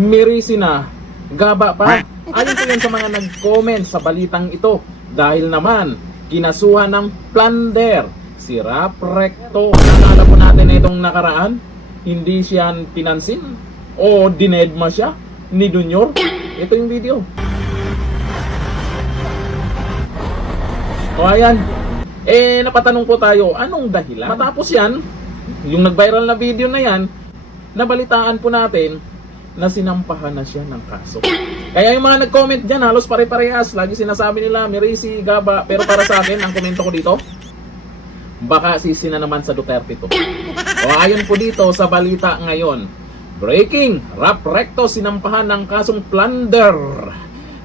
Mirisi na, gaba pa. Ayon po yan sa mga nag-comment sa balitang ito. Dahil naman, kinasuhan ng plunder si Rap Recto. Nakala po natin itong nakaraan, hindi siya pinansin o dinedma siya ni Junior. Ito yung video. O ayan, napatanong po tayo, anong dahilan? Matapos yan, yung nag-viral na video na yan, nabalitaan po natin na sinampahan na siya ng kaso. Kaya yung mga nag-comment dyan, halos pare-parehas. Lagi sinasabi nila, Mirisi, gaba. Pero para sa akin, ang komento ko dito, baka sisi na naman sa Duterte to. O ayon po dito sa balita ngayon, breaking, Rap Recto sinampahan ng kasong plunder.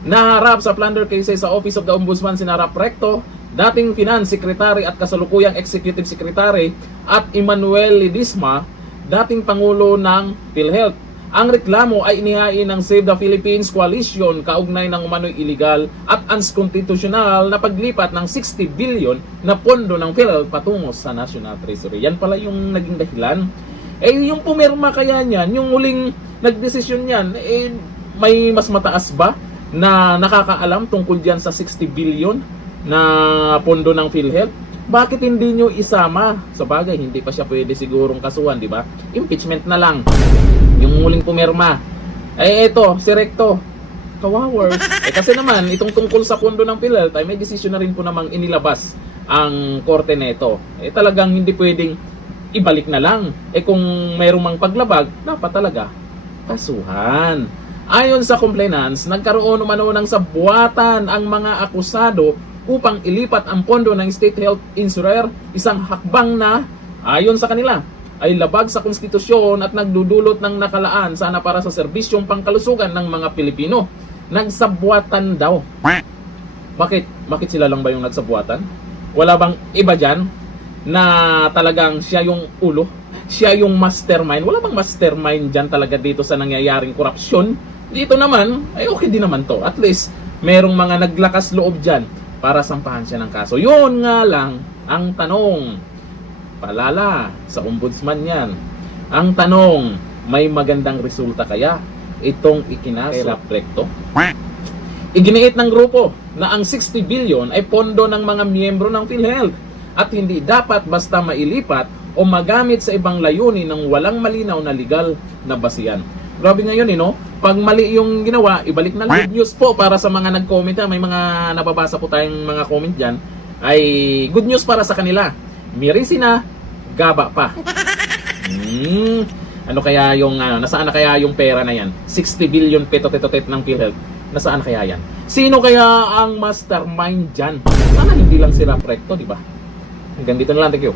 Naharap sa plunder cases sa Office of the Ombudsman sina Rap Recto, dating Finance Secretary at kasalukuyang Executive Secretary, at Emmanuel Ledesma, dating Pangulo ng PhilHealth. Ang reklamo ay inihain ng Save the Philippines Coalition kaugnay ng umano'y illegal at unconstitutional na paglipat ng 60 billion na pondo ng PhilHealth patungo sa National Treasury. Yan pala yung naging dahilan. Yung pumirma kaya niyan, yung huling nagdesisyon niyan, may mas mataas ba na nakakaalam tungkol diyan sa 60 billion na pondo ng PhilHealth? Bakit hindi nyo isama? Sa bagay, hindi pa siya pwede sigurong kasuhan, di ba? Impeachment na lang. Yung muling pumirma. Ito, si Recto. Kawawers. Kasi naman, itong tungkol sa pondo ng PhilHealth, may desisyon na rin po namang inilabas ang korte neto. Talagang hindi pwedeng ibalik na lang. Kung mayroong mang paglabag, dapat talaga kasuhan. Ayon sa complainants, nagkaroon umano ng sabuatan ang mga akusado upang ilipat ang pondo ng State Health Insurer, isang hakbang na, ayon sa kanila, ay labag sa konstitusyon at nagdudulot ng nakalaan sana para sa serbisyong pangkalusugan ng mga Pilipino. Nagsabuatan daw. Bakit? Bakit sila lang ba yung nagsabuatan? Wala bang iba dyan na talagang siya yung ulo? Siya yung mastermind? Wala bang mastermind dyan talaga dito sa nangyayaring korupsyon? Dito naman, ay okay din naman to. At least, merong mga naglakas loob dyan para sampahan siya ng kaso. Yun nga lang ang tanong. Palala sa ombudsman yan. Ang tanong, may magandang resulta kaya itong ikinaso kay Rap Recto? Iginiit ng grupo na ang 60 billion ay pondo ng mga miyembro ng PhilHealth at hindi dapat basta mailipat o magamit sa ibang layunin ng walang malinaw na legal na basihan. Grabe ngayon, no? Pag mali yung ginawa, ibalik na lang. Good news po para sa mga nag-comment. May mga nababasa po tayong mga comment dyan. Ay good news para sa kanila. Mirisi na, gaba pa. Ano kaya yung, nasaan na kaya yung pera na yan? 60 billion petot-tet ng PhilHealth. Nasaan kaya yan? Sino kaya ang mastermind dyan? Sana hindi lang si Rap Recto, di ba? Hanggang dito na lang. Thank you.